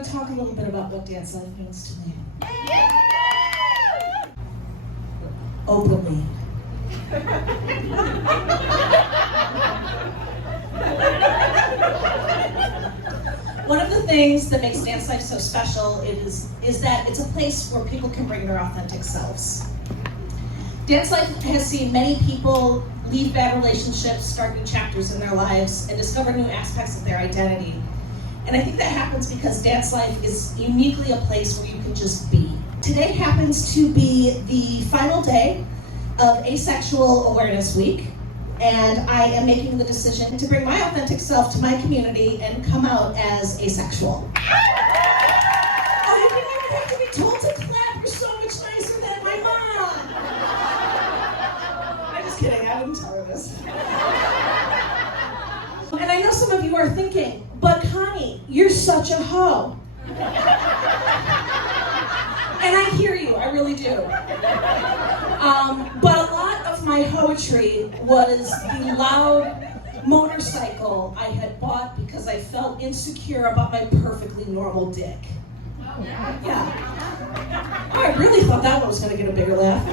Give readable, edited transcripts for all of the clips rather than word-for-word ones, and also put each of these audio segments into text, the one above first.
want to talk a little bit about what dance life means to me. Openly. One of the things that makes dance life so special is that it's a place where people can bring their authentic selves. Dance life has seen many people leave bad relationships, start new chapters in their lives, and discover new aspects of their identity. And I think that happens because dance life is uniquely a place where you can just be. Today happens to be the final day of Asexual Awareness Week, and I am making the decision to bring my authentic self to my community and come out as asexual. I didn't even have to be told to clap. You're so much nicer than my mom. I'm just kidding, I wouldn't tell her this. And I know some of you are thinking, but Connie, you're such a hoe. And I hear you, I really do. But a lot of my poetry was the loud motorcycle I had bought because I felt insecure about my perfectly normal dick. Yeah. I really thought that one was going to get a bigger laugh.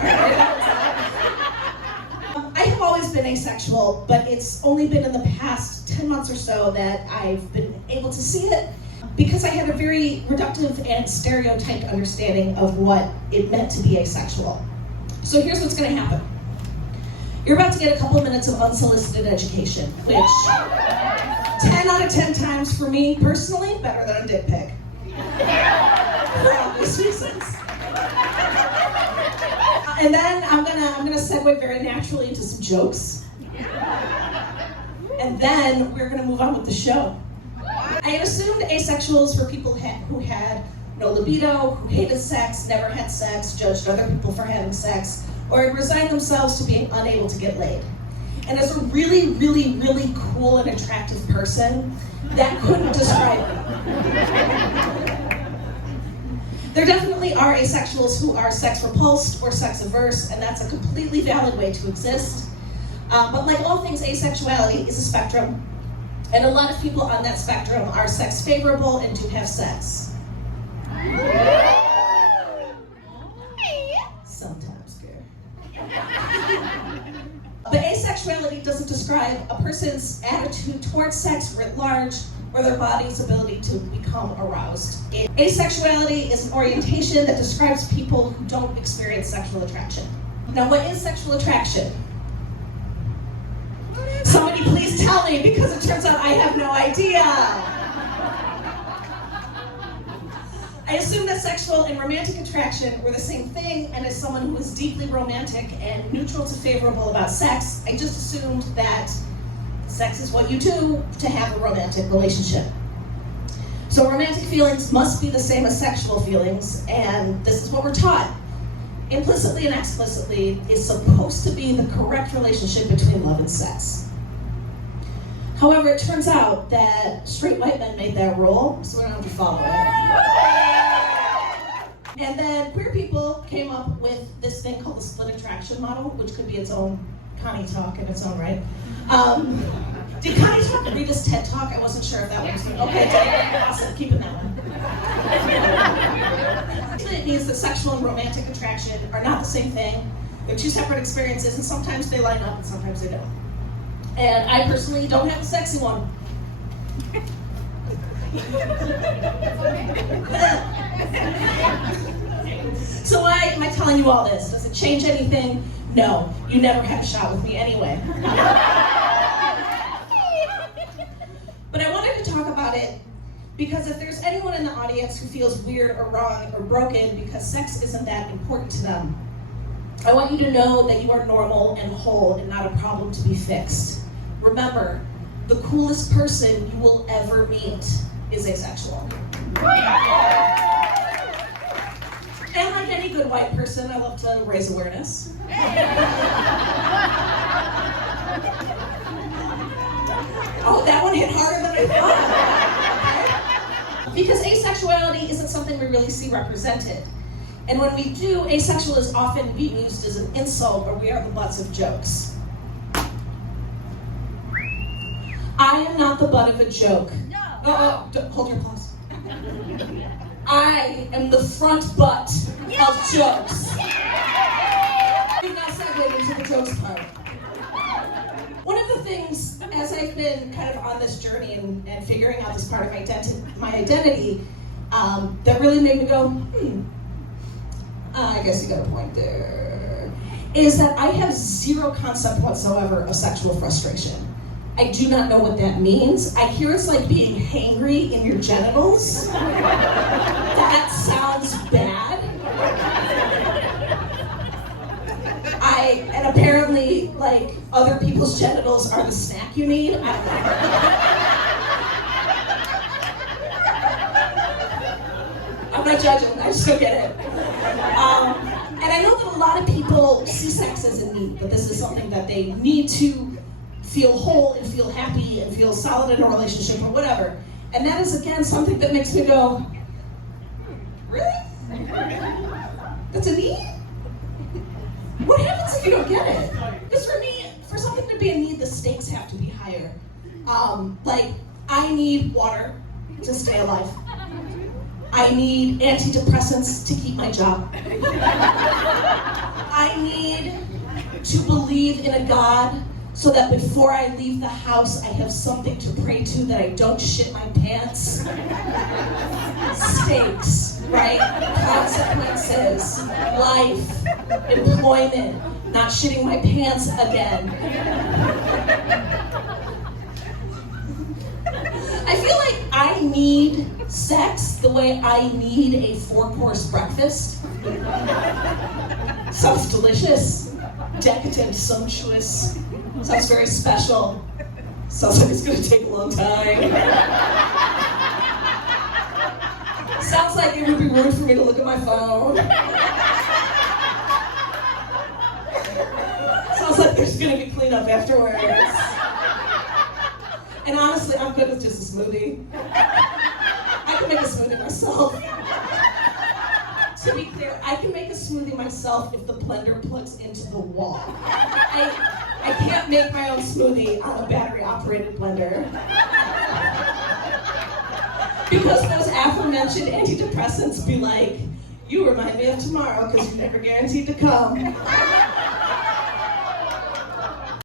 I have always been asexual, but it's only been in the past 10 months or so that I've been able to see it because I had a very reductive and stereotyped understanding of what it meant to be asexual. So here's what's going to happen. You're about to get a couple minutes of unsolicited education, which 10 out of 10 times for me, personally, better than a dick pic. For obvious reasons. And then I'm gonna segue very naturally into some jokes. And then we're gonna move on with the show. I had assumed asexuals were people who had no libido, who hated sex, never had sex, judged other people for having sex, or had resigned themselves to being unable to get laid. And as a really, really, really cool and attractive person, that couldn't describe me. There definitely are asexuals who are sex repulsed or sex averse, and that's a completely valid way to exist. But like all things, asexuality is a spectrum, and a lot of people on that spectrum are sex favorable and do have sex. Sometimes, girl. But asexuality doesn't describe a person's attitude towards sex writ large or their body's ability to become aroused. Asexuality is an orientation that describes people who don't experience sexual attraction. Now, what is sexual attraction? Somebody please tell me, because it turns out I have no idea. I assumed that sexual and romantic attraction were the same thing, and as someone who is deeply romantic and neutral to favorable about sex, I just assumed that sex is what you do to have a romantic relationship. So romantic feelings must be the same as sexual feelings, and this is what we're taught. Implicitly and explicitly is supposed to be the correct relationship between love and sex. However, it turns out that straight white men made that rule, so we don't have to follow it. And then queer people came up with this thing called the split attraction model, which could be its own Connie talk in its own right. Did Connie talk read this TED talk? I wasn't sure if that one was good. Okay, awesome, keeping that one. It means that sexual and romantic attraction are not the same thing. They're two separate experiences, and sometimes they line up and sometimes they don't. And I personally don't have a sexy one. So why am I telling you all this? Does it change anything? No, you never had a shot with me anyway. But I wanted to talk about it because if there's anyone in the audience who feels weird or wrong or broken because sex isn't that important to them, I want you to know that you are normal and whole and not a problem to be fixed. Remember, the coolest person you will ever meet is asexual. And like any good white person, I love to raise awareness. Oh, that one hit harder than I thought. Because asexuality isn't something we really see represented. And when we do, asexual is often being used as an insult, or we are the butts of jokes. I am not the butt of a joke. No. Hold your applause. I am the front butt of jokes. We've now segued into the jokes part. One of the things, as I've been kind of on this journey and figuring out this part of my identity, that really made me go, I guess you got a point there, is that I have zero concept whatsoever of sexual frustration. I do not know what that means. I hear it's like being hangry in your genitals. That sounds bad. And apparently, like, other people's genitals are the snack you need. I don't know. I'm not judging, I just don't get it. And I know that a lot of people see sex as a need, but this is something that they need to feel whole and feel happy and feel solid in a relationship or whatever. And that is, again, something that makes me go, really? That's a need? What happens if you don't get it? Because for me, for something to be a need, the stakes have to be higher. Like, I need water to stay alive. I need antidepressants to keep my job. I need to believe in a God so that before I leave the house, I have something to pray to, that I don't shit my pants. Stakes, right? Consequences, life, employment, not shitting my pants again. I feel like I need sex the way I need a 4-course breakfast. Sounds delicious, decadent, sumptuous. Sounds very special. Sounds like it's gonna take a long time. Sounds like it would be rude for me to look at my phone. Sounds like there's gonna be cleanup afterwards. And honestly, I'm good with just a smoothie. I can make a smoothie myself. To be clear, I can make a smoothie myself if the blender plugs into the wall. I can't make my own smoothie on a battery-operated blender. Because those aforementioned antidepressants be like, you remind me of tomorrow because you're never guaranteed to come.